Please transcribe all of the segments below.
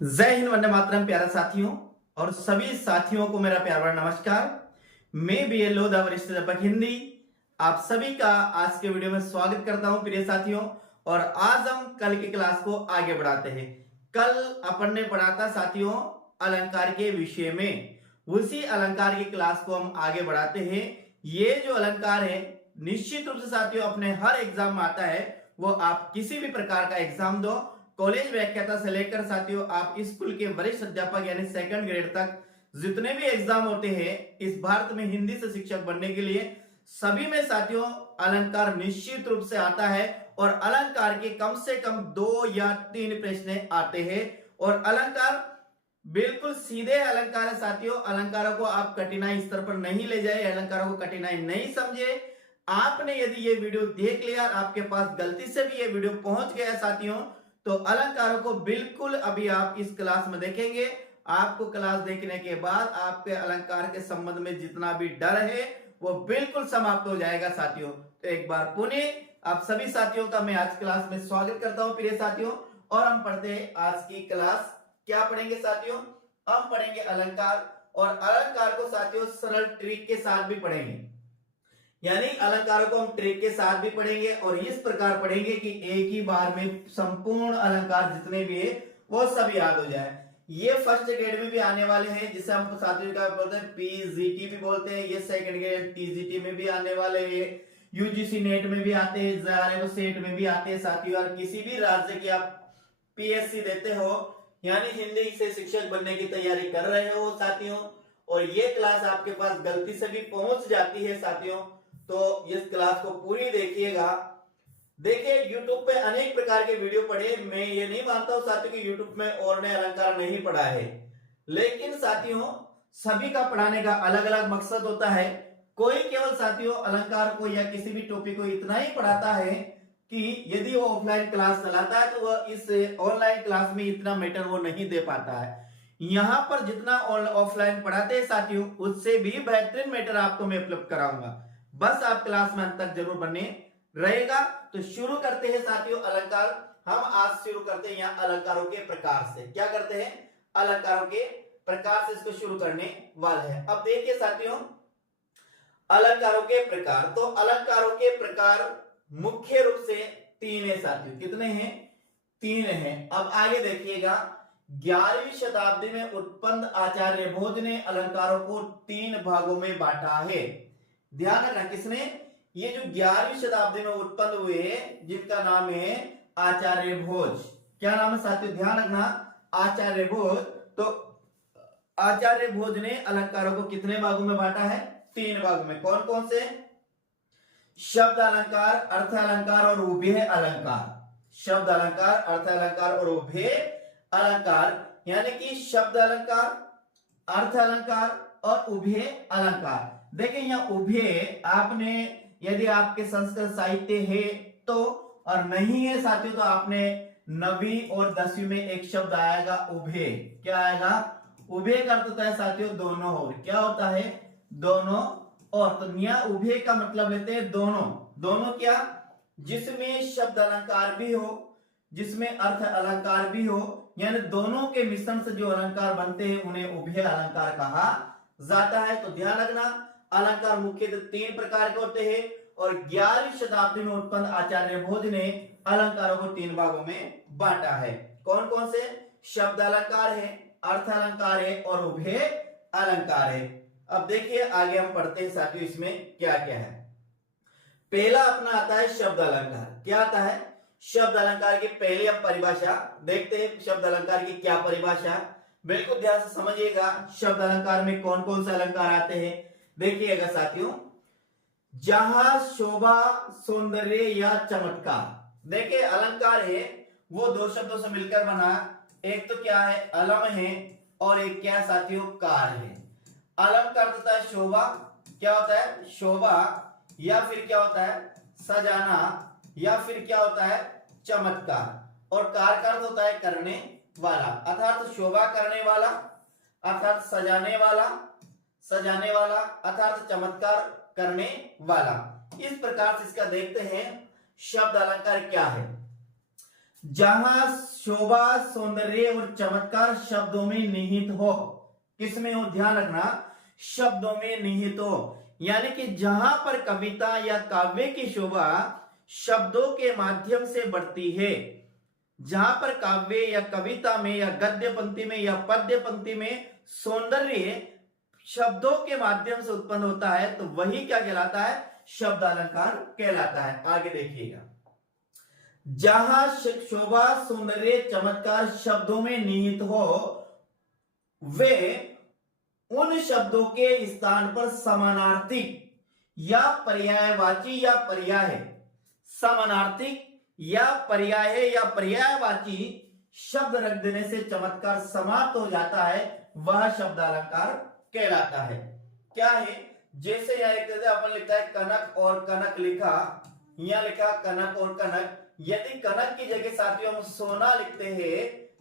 जय हिंद, वंदे मातरम। प्यारा साथियों और सभी साथियों को मेरा प्यार भरा नमस्कार। मैं बीएलओ द वरिष्ठ अध्यापक हिंदी आप सभी का आज के वीडियो में स्वागत करता हूं प्रिय साथियों। और आज हम कल की क्लास को आगे बढ़ाते हैं। कल अपन ने पढ़ा था साथियों अलंकार के विषय में, उसी अलंकार की क्लास को हम आगे बढ़ाते हैं। ये जो अलंकार है निश्चित रूप से साथियों अपने हर एग्जाम में आता है। वो आप किसी भी प्रकार का एग्जाम दो, कॉलेज व्याख्याता से लेकर साथियों आप स्कूल के वरिष्ठ अध्यापक यानी सेकंड ग्रेड तक जितने भी एग्जाम होते हैं इस भारत में हिंदी से शिक्षक बनने के लिए, सभी में साथियों अलंकार निश्चित रूप से आता है। और अलंकार के कम से कम 2 या 3 प्रश्न आते हैं। और अलंकार बिल्कुल सीधे अलंकार है साथियों। अलंकारों को आप कठिनाई स्तर पर नहीं ले जाए, अलंकारों को कठिनाई नहीं समझे। आपने यदि ये वीडियो देख लिया, आपके पास गलती से भी ये वीडियो पहुंच गया साथियों, तो अलंकारों को बिल्कुल अभी आप इस क्लास में देखेंगे। आपको क्लास देखने के बाद आपके अलंकार के संबंध में जितना भी डर है वो बिल्कुल समाप्त हो जाएगा साथियों। तो एक बार पुनः आप सभी साथियों का मैं आज क्लास में स्वागत करता हूं प्रिय साथियों। और हम पढ़ते हैं आज की क्लास। क्या पढ़ेंगे साथियों? हम पढ़ेंगे अलंकार। और अलंकार को साथियों सरल ट्रिक के साथ भी पढ़ेंगे, यानी अलंकारों को हम ट्रिक के साथ भी पढ़ेंगे और इस प्रकार पढ़ेंगे कि एक ही बार में संपूर्ण अलंकार जितने भी है वो सब याद हो जाए। ये फर्स्ट ग्रेड में भी आने वाले हैं, जिसे हम साथियों का बोलते हैं पीजीटी भी बोलते हैं। ये सेकंड ग्रेड टीजीटी में भी आने वाले हैं, यूजीसी नेट में भी आते हैं, जेआरएफ सेट में भी आते हैं साथियों। और किसी भी राज्य की आप पीएससी देते हो यानी हिंदी से शिक्षक बनने की तैयारी कर रहे हो साथियों, और ये क्लास आपके पास गलती से भी पहुंच जाती है साथियों, तो इस क्लास को पूरी देखिएगा। देखिए YouTube पे अनेक प्रकार के वीडियो पढ़े, मैं ये नहीं मानता हूं साथियों कि YouTube में और ने अलंकार नहीं पढ़ा है, लेकिन साथियों सभी का पढ़ाने का अलग अलग मकसद होता है। कोई केवल साथियों अलंकार को या किसी भी टॉपिक को इतना ही पढ़ाता है कि यदि वो ऑफलाइन क्लास चलाता है तो वह इस ऑनलाइन क्लास में इतना मैटर वो नहीं दे पाता है। यहां पर जितना ऑफलाइन पढ़ाते हैं साथियों उससे भी बेहतरीन मैटर आपको मैं उपलब्ध कराऊंगा। बस आप क्लास में अंत तक जरूर बने रहेगा। तो शुरू करते हैं साथियों अलंकार। हम आज शुरू करते हैं यहाँ अलंकारों के प्रकार से। क्या करते हैं? अलंकारों के प्रकार से इसको शुरू करने वाले हैं। अब देखिए साथियों अलंकारों के प्रकार। तो अलंकारों के प्रकार मुख्य रूप से 3 है साथियों। कितने हैं? 3 हैं। अब आगे देखिएगा 11वीं शताब्दी में उत्पन्न आचार्य भोज ने अलंकारों को 3 भागों में बांटा है। ध्यान रखना किसने? ये जो 11वीं शताब्दी में उत्पन्न हुए जिनका नाम है आचार्य भोज। क्या नाम है साथियों? ध्यान रखना आचार्य भोज। तो आचार्य भोज ने अलंकारों को कितने भागों में बांटा है? 3 भागों में। कौन कौन से? शब्द अलंकार, अर्थ अलंकार और उभय अलंकार। शब्द अलंकार, अर्थ अलंकार और उभय अलंकार, यानी कि शब्द अलंकार, अर्थ अलंकार और उभय अलंकार। देखिए यहाँ उभय आपने यदि आपके संस्कृत साहित्य है तो, और नहीं है साथियों तो आपने 9वीं और 10वीं में एक शब्द आएगा उभय। क्या आएगा? उभय का अर्थ होता है साथियों दोनों और। क्या होता है? दोनों और। तो यहाँ उभय का मतलब लेते हैं दोनों। दोनों क्या? जिसमें शब्द अलंकार भी हो, जिसमें अर्थ अलंकार भी हो, यानी दोनों के मिश्रण से जो अलंकार बनते हैं उन्हें उभय अलंकार कहा जाता है। तो ध्यान रखना अलंकार मुख्यतः 3 प्रकार के होते हैं और 11वीं शताब्दी में उत्पन्न आचार्य भोज ने अलंकारों को 3 भागों में बांटा है। कौन कौन से? शब्द अलंकार है, अर्थ अलंकार है और उभय अलंकार है। अब देखिए आगे हम पढ़ते हैं साथियों इसमें क्या क्या है। पहला अपना आता है शब्द अलंकार। क्या आता है? शब्द अलंकार की पहले हम परिभाषा देखते हैं। शब्द अलंकार की क्या परिभाषा, बिल्कुल ध्यान से समझिएगा। शब्द अलंकार में कौन कौन से अलंकार आते हैं देखिएगा साथियों। जहां शोभा, सौंदर्य या चमत्कार। देखिए अलंकार है वो 2 शब्दों से मिलकर बना। एक तो क्या है? अलम है और एक क्या साथियों? कार है। अलम का अर्थ होता है शोभा। क्या होता है? शोभा। या फिर क्या होता है? सजाना। या फिर क्या होता है? चमत्कार। और कार का अर्थ होता है करने वाला, अर्थात शोभा करने वाला, अर्थात सजाने वाला, सजाने वाला अर्थात चमत्कार करने वाला। इस प्रकार से इसका देखते हैं शब्द अलंकार क्या है। जहां शोभा सौंदर्य और चमत्कार शब्दों में निहित हो। किसमें हो, ध्यान रखना, शब्दों में निहित हो। यानी कि जहां पर कविता या काव्य की शोभा शब्दों के माध्यम से बढ़ती है, जहां पर काव्य या कविता में या गद्य पंक्ति में या पद्य पंक्ति में सौंदर्य शब्दों के माध्यम से उत्पन्न होता है, तो वही क्या कहलाता है, शब्द अलंकार कहलाता है। आगे देखिएगा, जहां शोभा सौंदर्य चमत्कार शब्दों में निहित हो, वे उन शब्दों के स्थान पर समानार्थिक या पर्यायवाची या पर्याय, समानार्थिक या पर्याय या पर्यायवाची शब्द रख देने से चमत्कार समाप्त हो जाता है, वह शब्द अलंकार कहलाता है। क्या है, जैसे यहां लिखते अपन लिखता है कनक और कनक लिखा, यहां लिखा कनक और कनक। यदि कनक की जगह साथियों हम सोना लिखते हैं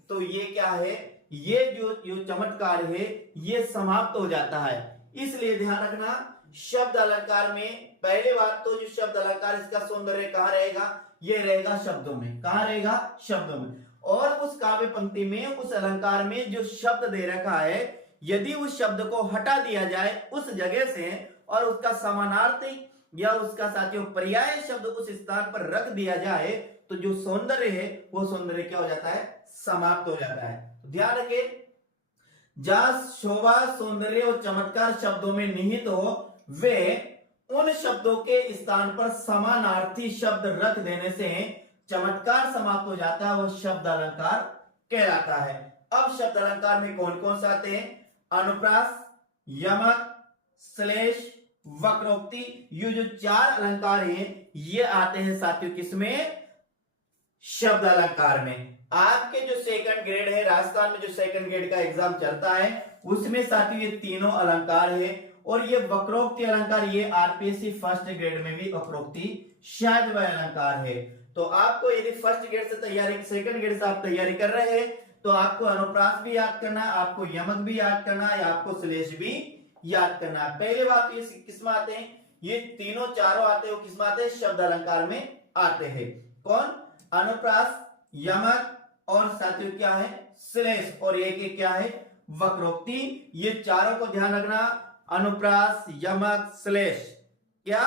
तो ये क्या है, ये जो चमत्कार है ये समाप्त हो जाता है। इसलिए ध्यान रखना, शब्द अलंकार में पहले बात तो जो शब्द अलंकार इसका सौंदर्य कहां रहेगा, ये रहेगा शब्दों में। कहां रहेगा, शब्दों में। और उस काव्य पंक्ति में, उस अलंकार में जो शब्द दे रखा है, यदि उस शब्द को हटा दिया जाए उस जगह से और उसका समानार्थी या उसका साथियों पर्याय शब्द उस स्थान पर रख दिया जाए, तो जो सौंदर्य है वो सौंदर्य क्या हो जाता है, समाप्त हो जाता है। तो ध्यान रखें, जहां शोभा सौंदर्य और चमत्कार शब्दों में निहित हो, वे उन शब्दों के स्थान पर समानार्थी शब्द रख देने से चमत्कार समाप्त हो जाता है, वह शब्द अलंकार कहलाता है। अब शब्द अलंकार में कौन कौन से आते हैं, अनुप्रास, यमक, श्लेष, वक्रोक्ति, ये जो चार अलंकार हैं ये आते हैं साथियों किसमें, शब्द अलंकार में। आपके जो सेकंड ग्रेड है, राजस्थान में जो सेकंड ग्रेड का एग्जाम चलता है उसमें साथियों ये तीनों अलंकार है। और ये वक्रोक्ति अलंकार, ये आरपीएससी फर्स्ट ग्रेड में भी वक्रोक्ति शायद वह अलंकार है। तो आपको यदि फर्स्ट ग्रेड से तैयारी, सेकंड ग्रेड से आप तैयारी कर रहे हैं तो आपको अनुप्रास भी याद करना, आपको यमक भी याद करना है, आपको श्लेष भी याद करना है। पहले बात ये किसमें आते हैं, ये तीनों चारों आते हैं, किसमें आते हैं, शब्द अलंकार में आते हैं। कौन, अनुप्रास, यमक और साथियों क्या है, श्लेष, और एक क्या है, वक्रोक्ति। ये चारों को ध्यान रखना, अनुप्रास, यमक, श्लेष। क्या,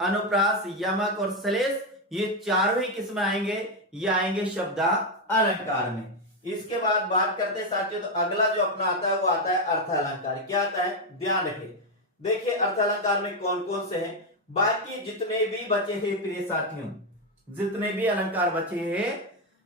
अनुप्रास, यमक और श्लेष, ये चारों ही किसमें आएंगे, ये आएंगे शब्द अलंकार में। इसके बाद बात करते हैं साथियों, तो अगला जो अपना आता है वो आता है अर्थ अलंकार। क्या आता है, ध्यान रखें, देखिए अर्थ अलंकार में कौन कौन से हैं। बाकी जितने भी बचे हैं प्रिय साथियों, जितने भी अलंकार बचे हैं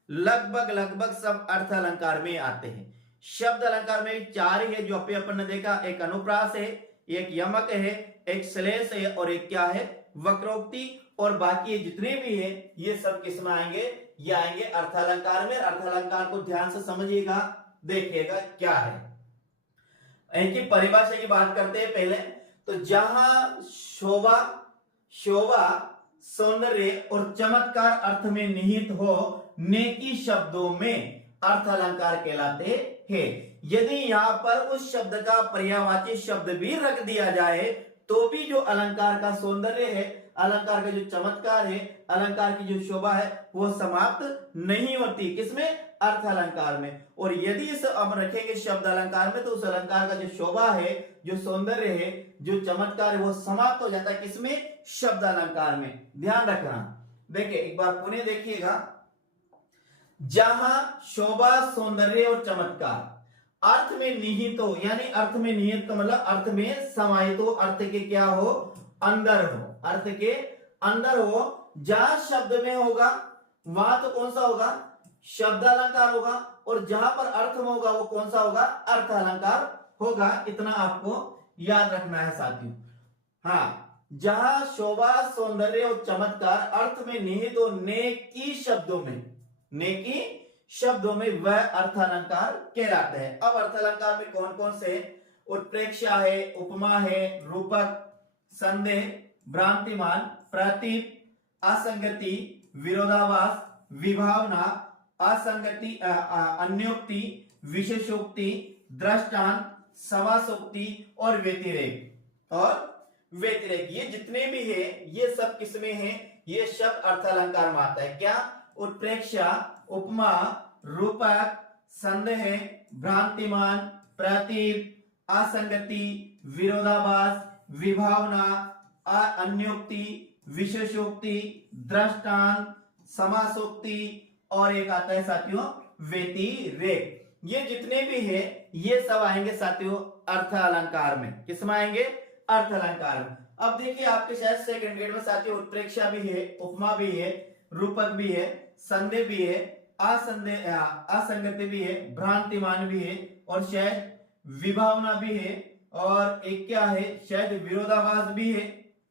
लगभग सब अर्थ अलंकार में आते हैं। शब्द अलंकार में चार ही है जो अपन ने देखा, एक अनुप्रास है, एक यमक है, एक श्लेष है और एक क्या है, वक्रोक्ति। और बाकी जितने भी है ये सब किसमें आएंगे, ये आएंगे अर्थ अलंकार में। अर्थ अलंकार को ध्यान से समझिएगा, देखिएगा क्या है। इनकी परिभाषा की बात करते हैं पहले, तो जहां शोभा सौंदर्य और चमत्कार अर्थ में निहित हो, नेकी शब्दों में अर्थ अलंकार कहलाते हैं। यदि यहां पर उस शब्द का पर्यायवाची शब्द भी रख दिया जाए तो भी जो अलंकार का सौंदर्य है, अलंकार का जो चमत्कार है, अलंकार की जो शोभा है वो समाप्त नहीं होती, किसमें, अर्थ अलंकार में। और यदि इसे अब रखेंगे शब्द अलंकार में तो उस अलंकार का जो शोभा है, जो सौंदर्य है, जो चमत्कार है वो समाप्त हो जाता है, किसमें, शब्द अलंकार में। ध्यान रखना, देखिए एक बार पुनः देखिएगा, जहां शोभा सौंदर्य और चमत्कार अर्थ में निहित हो, यानी अर्थ में निहित का मतलब अर्थ में समाहित हो, अर्थ के क्या हो, अंदर हो, अर्थ के अंदर हो। जहां शब्द में होगा वहां तो कौन सा होगा, शब्द अलंकार होगा, और जहां पर अर्थ में होगा वो कौन सा होगा, अर्थ अलंकार होगा। इतना आपको याद रखना है साथियों। हाँ, जहां शोभा सौंदर्य और चमत्कार अर्थ में निहित हो, नेकी शब्दों में, नेकी शब्दों में वह अर्थ अलंकार कहलाते हैं। अब अर्थ अलंकार में कौन कौन से, उत्प्रेक्षा है, उपमा है, रूपक, संदेह, भ्रांतिमान, प्रतीक, असंगति, विरोधाभास, विभावना, असंगति, अन्योक्ति, विशेषोक्ति, दृष्टांत, समासोक्ति और व्यतिरेक। और व्यतिरेक ये जितने भी है ये सब किसमें है, ये शब्द अर्थ अलंकार में आता है। क्या, उत्प्रेक्षा, उपमा, रूपक, संदेह, भ्रांतिमान, प्रतीक, असंगति, विरोधाभास, विभावना, अन्योक्ति, विशेषोक्ति, दृष्टांत, समासोक्ति और एक आता है साथियों व्यतिरेक। ये जितने भी है ये सब आएंगे साथियों अर्थ अलंकार में। किसमें आएंगे? अर्थ अलंकार में। अब देखिए आपके शायद सेकंड ग्रेड में साथियों उत्प्रेक्षा भी है, उपमा भी है, रूपक भी है, संदेह भी है, असंगति भी है, भ्रांतिमान भी है और शायद विभावना भी है और एक क्या है शायद विरोधाभास भी है।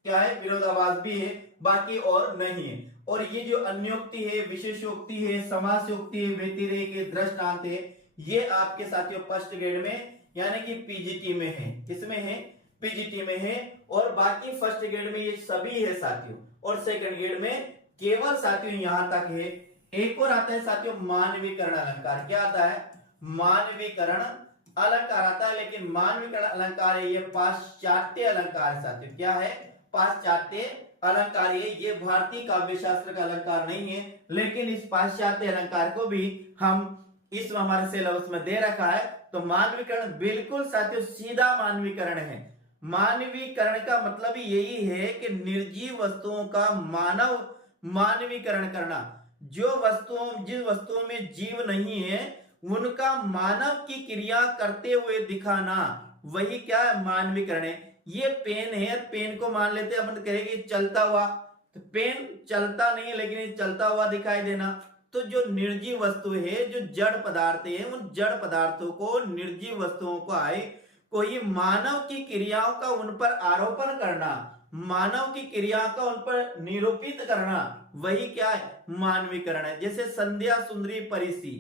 क्या है? विरोधाभास भी है, बाकी और नहीं है। और ये जो अन्योक्ति है, विशेषोक्ति है, समासोक्ति है, व्यतिरेक है, दृष्टांत है, ये आपके साथियों फर्स्ट ग्रेड में यानी कि पीजीटी में है। किसमें है? पीजीटी में है। और बाकी फर्स्ट ग्रेड में ये सभी है साथियों और सेकंड ग्रेड में केवल साथियों यहां तक है। एक और आता है साथियों मानवीकरण अलंकार। क्या आता है? मानवीकरण अलंकार आता है, लेकिन मानवीकरण अलंकार है ये पाश्चात्य अलंकार है साथियों। क्या है? पाश्चात्य अलंकार है। ये भारतीय काव्य शास्त्र का अलंकार नहीं है, लेकिन इस पाश्चात्य अलंकार को भी हम इस हमारे सिलेबस में दे रखा है। तो मानवीकरण बिल्कुल साथियों सीधा मानवीकरण है। मानवीकरण का मतलब यही है कि निर्जीव वस्तुओं का मानव मानवीकरण करना। जिन वस्तुओं में जीव नहीं है उनका मानव की क्रिया करते हुए दिखाना, वही क्या है? मानवीकरण है। ये पेन है, पेन को मान लेते हैं अपन कहेंगे चलता हुआ, तो पेन चलता नहीं है लेकिन ये चलता हुआ दिखाई देना। तो जो निर्जीव वस्तु है, जो जड़ पदार्थ है, उन जड़ पदार्थों को, निर्जीव वस्तुओं को कोई मानव की क्रियाओं का उन पर आरोपण करना, मानव की क्रिया का उन पर निरूपित करना, वही क्या है? मानवीकरण है। जैसे संध्या सुंदरी परिसी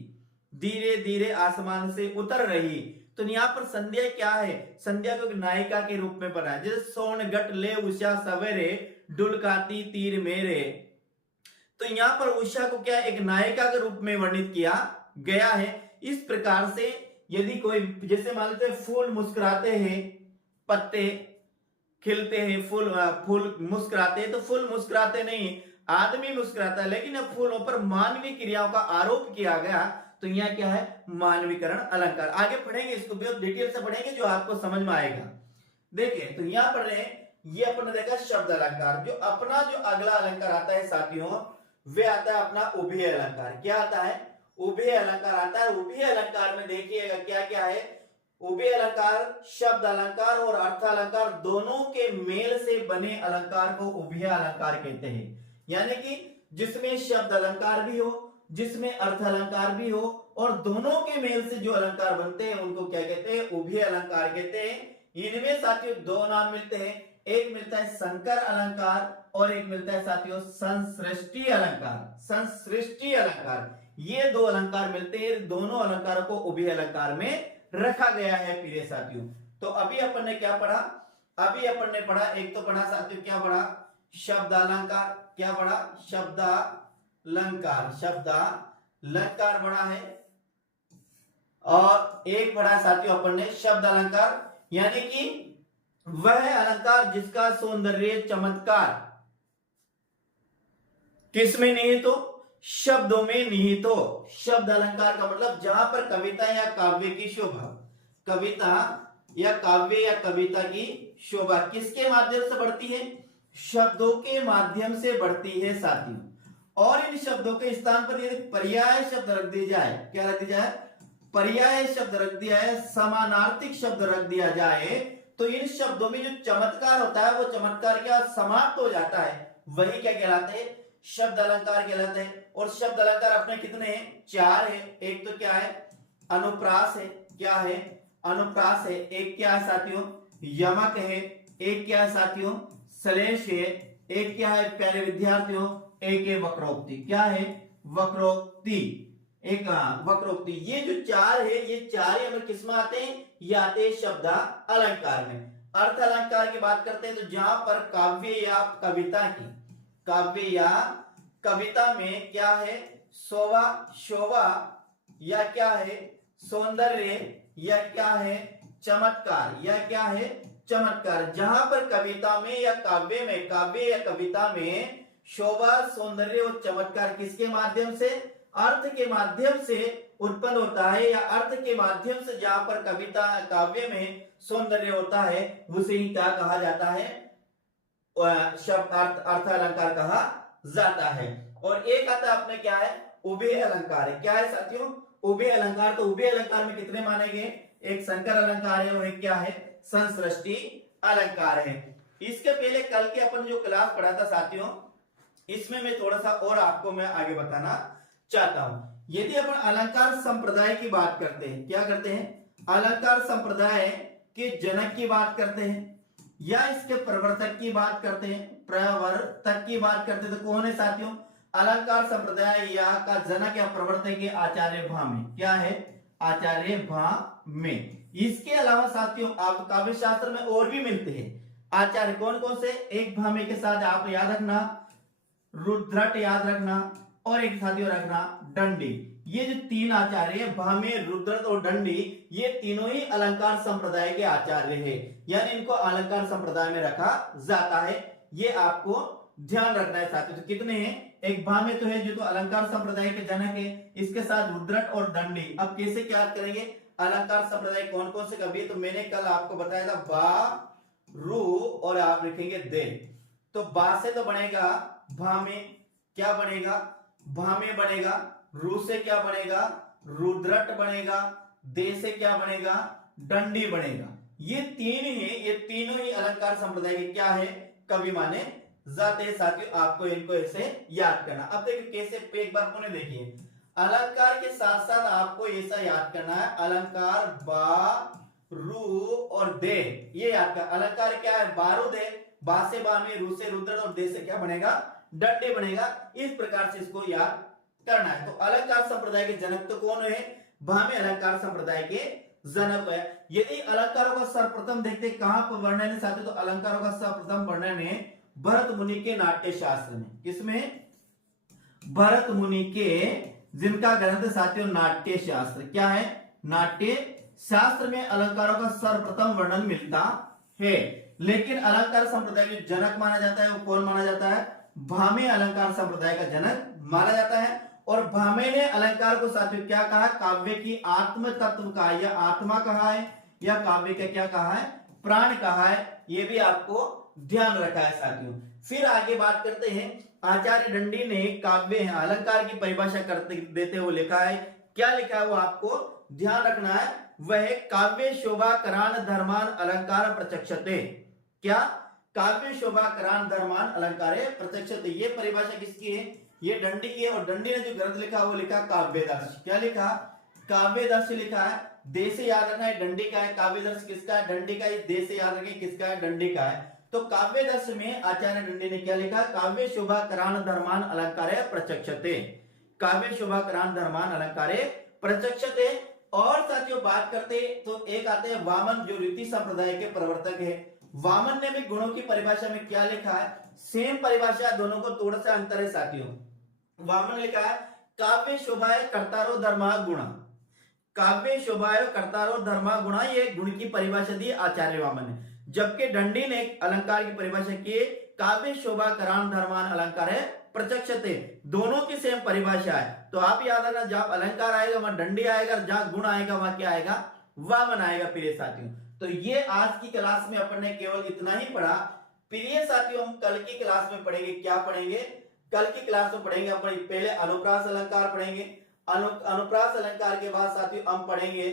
धीरे धीरे आसमान से उतर रही, तो यहाँ पर संध्या क्या है? संध्या को नायिका के रूप में पढ़ा है। जैसे सोनगट ले उषा सवेरे डुलकाती तीर मेरे, तो यहाँ पर उषा को क्या एक नायिका के रूप में वर्णित किया गया है। इस प्रकार से यदि कोई जैसे मान लेते फूल मुस्कुराते हैं, पत्ते खिलते हैं, फूल मुस्कुराते हैं, तो फूल मुस्कुराते नहीं, आदमी मुस्कुराता है, लेकिन अब फूलों पर मानवीय क्रियाओं का आरोप किया गया, तो यहाँ क्या है? मानवीकरण अलंकार। आगे पढ़ेंगे इसको भी डिटेल से पढ़ेंगे जो आपको समझ में आएगा। देखिए तो यहाँ पर ये अपन देखा शब्द अलंकार। जो अपना जो अगला अलंकार आता है साथियों वे आता है अपना उभय अलंकार। क्या आता है? उभय अलंकार आता है। उभय अलंकार में देखिएगा क्या क्या है। उभय अलंकार शब्द अलंकार और अर्थ अलंकार दोनों के मेल से बने अलंकार को उभय अलंकार कहते हैं। यानी कि जिसमें शब्द अलंकार भी हो, जिसमें अर्थ अलंकार भी हो और दोनों के मेल से जो अलंकार बनते हैं उनको क्या कहते हैं? उभय अलंकार कहते हैं। इनमें साथियों दो नाम मिलते हैं, एक मिलता है संकर अलंकार और एक मिलता है साथियों संसृष्टि अलंकार। संसृष्टि अलंकार, ये दो अलंकार मिलते हैं। दोनों अलंकारों को उभय अलंकार में रखा गया है प्रिय साथियों। तो अभी अपन ने क्या पढ़ा? अभी अपन ने पढ़ा, एक तो पढ़ा साथियों क्या पढ़ा? शब्द अलंकार। क्या पढ़ा? शब्दालंकार। शब्दालंकार पढ़ा है। और एक पढ़ा साथियों अपन ने शब्द अलंकार, यानी कि वह अलंकार जिसका सौंदर्य चमत्कार किसमें निहित हो? शब्दों में निहित हो। शब्द अलंकार का मतलब जहां पर कविता या काव्य की शोभा, कविता या काव्य या कविता की शोभा किसके माध्यम से बढ़ती है? शब्दों के माध्यम से बढ़ती है साथियों। और इन शब्दों के स्थान पर यदि पर्याय शब्द रख दिया जाए, क्या रख दिया जाए? पर्याय शब्द रख दिया है, समानार्थिक शब्द रख दिया जाए, तो इन शब्दों में जो चमत्कार होता है वो चमत्कार क्या समाप्त हो जाता है। वही क्या कहलाते हैं? शब्द अलंकार कहलाते हैं। और शब्द अलंकार अपने कितने हैं? चार है। एक तो क्या है? अनुप्रास है। क्या है? अनुप्रास है। एक क्या है साथियों? यमक है। एक क्या है साथियों? श्लेष है। एक क्या है प्यारे विद्यार्थियों? एक है वक्रोक्ति। क्या है? वक्रोक्ति। एक वक्रोक्ति। ये जो चार है ये चार ही हमें किसमें आते हैं? ये आते हैं शब्द अलंकार में। अर्थ अलंकार की बात करते हैं तो जहां पर काव्य या कविता की, काव्य या कविता में क्या है? शोभा, शोभा या क्या है? सौंदर्य या क्या है? चमत्कार या क्या है? चमत्कार। जहां पर कविता में या काव्य में, काव्य या कविता में शोभा, सौंदर्य और चमत्कार किसके माध्यम से? अर्थ के माध्यम से उत्पन्न होता है या अर्थ के माध्यम से जहां पर कविता काव्य में सौंदर्य होता है उसे ही क्या कहा जाता है, शब्द अर्थ अलंकार कहा जाता है। और एक आता है अपने क्या है, उभय अलंकार है। क्या है साथियों, उभय अलंकार। तो उभय अलंकार में कितने माने गए, एक संकर अलंकार है और एक क्या है, संसृष्टि अलंकार है। इसके पहले कल के अपन जो क्लास पढ़ा था साथियों, इसमें मैं थोड़ा सा और आपको मैं आगे बताना चाहता हूं। यदि अपन अलंकार संप्रदाय की बात करते हैं, क्या करते हैं, अलंकार संप्रदाय के जनक की बात करते हैं या इसके प्रवर्तक की बात करते हैं, प्रवर्तक की बात करते हैं, तो कौन है साथियों, अलंकार संप्रदाय या का जनक या प्रवर्तक के आचार्य भामे। क्या है, आचार्य भामे। इसके अलावा साथियों आप काव्य शास्त्र में और भी मिलते हैं आचार्य, कौन कौन से, एक भामे के साथ आप याद रखना रुद्रट याद रखना और एक साथियों रखना दंडी। ये जो तीन आचार्य भामे, रुद्रट और दंडी, ये तीनों ही अलंकार संप्रदाय के आचार्य हैं, यानी इनको अलंकार संप्रदाय में रखा जाता है। ये आपको ध्यान रखना है साथियों। तो कितने हैं, एक भामे तो है जो तो अलंकार संप्रदाय के जनक है, इसके साथ रुद्रट और दंडी। अब कैसे क्या क्या अलंकार संप्रदाय कौन कौन से कवि, तो मैंने कल आपको बताया था बा, रू और आप लिखेंगे दे। तो बा से तो बनेगा भामे, क्या बनेगा, भामे बनेगा, रू से क्या बनेगा, रुद्रट बनेगा, दे से क्या बनेगा, दंडी बनेगा। ये तीन ही, ये तीनों ही अलंकार संप्रदाय के क्या है, कवि माने जाते हैं साथियों। आपको इनको ऐसे याद करना। अब देखिए कैसे, एक बार पुनः देखिए, अलंकार के साथ साथ आपको ऐसा याद करना है, अलंकार बा, रू और दे, ये याद कर। अलंकार क्या है, बारू दे, बा से बामे, रू से रुद्र और दे से क्या बनेगा, दंडे बनेगा। इस प्रकार से इसको याद करना है। तो अलंकार संप्रदाय के जनक तो कौन है, भामे अलंकार संप्रदाय के जनक है। यदि अलंकारों का सर्वप्रथम देखते कहां पर वर्णन है साथियों, तो अलंकारों का सर्वप्रथम वर्णन है भरत मुनि के नाट्य शास्त्र में। किसमें, भरत मुनि के, जिनका ग्रंथ साथियों नाट्य शास्त्र। क्या है, नाट्य शास्त्र में अलंकारों का सर्वप्रथम वर्णन मिलता है। लेकिन अलंकार संप्रदाय के जनक माना जाता है वो कौन माना जाता है, भामे अलंकार संप्रदाय का जनक माना जाता है। और भामे ने अलंकार को साथियों क्या कहा, काव्य की आत्म तत्व कहा, या आत्मा कहा है, या काव्य का क्या कहा है, प्राण कहा है। ये भी आपको ध्यान रखा है साथियों। फिर आगे बात करते हैं, आचार्य दंडी ने काव्य अलंकार की परिभाषा करते देते हुए लिखा है। क्या लिखा है वो आपको ध्यान रखना है, वह काव्य शोभा करान धर्मान अलंकार प्रचक्षते। क्या, काव्य शोभा करान धर्मान अलंकार प्रचक्षते। ये परिभाषा किसकी है, ये दंडी की है। और दंडी ने जो ग्रंथ लिखा वो लिखा काव्यदर्श। क्या लिखा, काव्यदर्श लिखा है। दे से याद रखना है दंडी का है, काव्यदर्श किसका है, दंडी का है। दे से याद रखें किसका है, दंडी का है। तो काव्यदर्श में आचार्य दंडी ने क्या लिखा, काव्य शोभा करान धर्मान अलंकारे प्रचक्षते। काव्य शोभा करान धर्मान अलंकारे प्रचक्षते। और साथियों बात करते तो एक आते हैं वामन, जो रीति संप्रदाय के प्रवर्तक है। वामन ने भी गुणों की परिभाषा में क्या लिखा है, सेम परिभाषा, दोनों को थोड़ा सा अंतर है साथियों। वामन लिखा है काव्य शोभाए कर्तारो धर्मा गुणा। काव्य शोभाए कर्तारो धर्मा गुणा, ये गुण की परिभाषा दी आचार्य वामन ने। जबकि दंडी ने अलंकार की परिभाषा की काव्य शोभा करान धर्मान अलंकार है प्रचक्षते। दोनों की सेम परिभाषा है। तो आप याद रखना, जहां अलंकार आएगा वहां दंडी आएगा, जहां गुण आएगा वहां क्या आएगा, वामन आएगा प्रिय साथियों। तो ये आज की क्लास में अपन ने केवल इतना ही पढ़ा। प्रिय साथियों हम कल की क्लास में पढ़ेंगे, क्या पढ़ेंगे, कल की क्लास में पढ़ेंगे अपन पहले अनुप्रास अलंकार पढ़ेंगे। अनुप्रास अलंकार के बाद साथियों हम पढ़ेंगे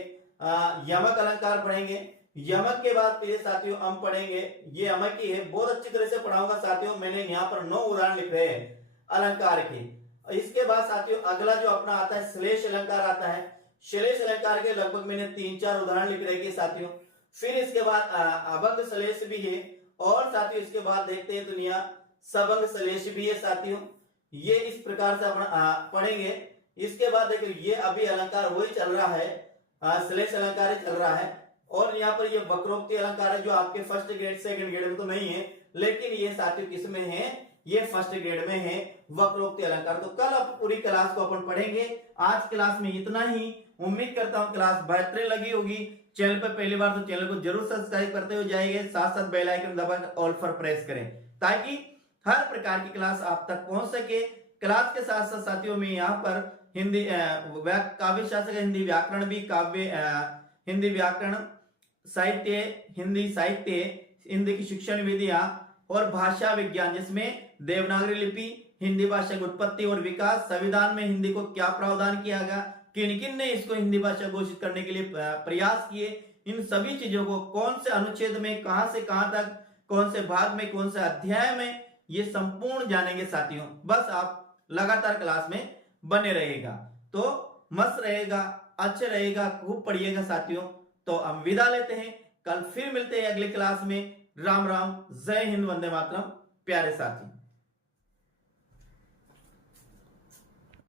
यमक अलंकार पढ़ेंगे। यमक के बाद प्रिय साथियों हम पढ़ेंगे, ये यमक ही है, बहुत अच्छी तरह से पढ़ाऊंगा साथियों। मैंने यहाँ पर 9 उदाहरण लिख रहे हैं अलंकार के। इसके बाद साथियों अगला जो अपना आता है श्लेष अलंकार आता है। श्लेष अलंकार के लगभग मैंने 3-4 उदाहरण लिख रहे हैं साथियों। फिर इसके बाद अभंग श्लेष भी है। और साथियों इसके बाद देखते हैं दुनिया सबंग श्लेष भी है साथियों। ये इस प्रकार से अपन पढ़ेंगे। इसके बाद देखिए ये अभी अलंकार वही चल रहा है, श्लेष अलंकार ही चल रहा है। और यहाँ पर ये वक्रोक्ति अलंकार है जो आपके फर्स्ट ग्रेड सेकंड ग्रेड में तो नहीं है, लेकिन ये साथियों किस में है, ये फर्स्ट ग्रेड में है वक्रोक्ति अलंकार। तो कल अब पूरी क्लास को अपन पढ़ेंगे। आज क्लास में इतना ही। उम्मीद करता हूँ क्लास बेहतरीन लगी होगी। चैनल पर पहली बार तो चैनल को जरूर सब्सक्राइब करते हुए जाइए, साथ साथ बेल आइकन दबाकर ऑल पर प्रेस करें ताकि हर प्रकार की क्लास आप तक पहुंच सके। क्लास के साथ साथ साथियों में यहाँ पर हिंदी काव्य शास्त्र का हिंदी व्याकरण भी हिंदी व्याकरण, साहित्य, हिंदी साहित्य, हिंदी की शिक्षण विधियां और भाषा विज्ञान, जिसमें देवनागरी लिपि, हिंदी भाषा की उत्पत्ति और विकास, संविधान में हिंदी को क्या प्रावधान किया गया, किन किन ने इसको हिंदी भाषा घोषित करने के लिए प्रयास किए, इन सभी चीजों को कौन से अनुच्छेद में कहां से कहां तक, कौन से भाग में, कौन से अध्याय में, ये संपूर्ण जानेंगे साथियों। बस आप लगातार क्लास में बने रहेगा तो मस्त रहेगा, अच्छे रहेगा, खूब पढ़िएगा साथियों। तो हम विदा लेते हैं, कल फिर मिलते हैं अगली क्लास में। राम राम, जय हिंद, वंदे मातरम प्यारे साथी।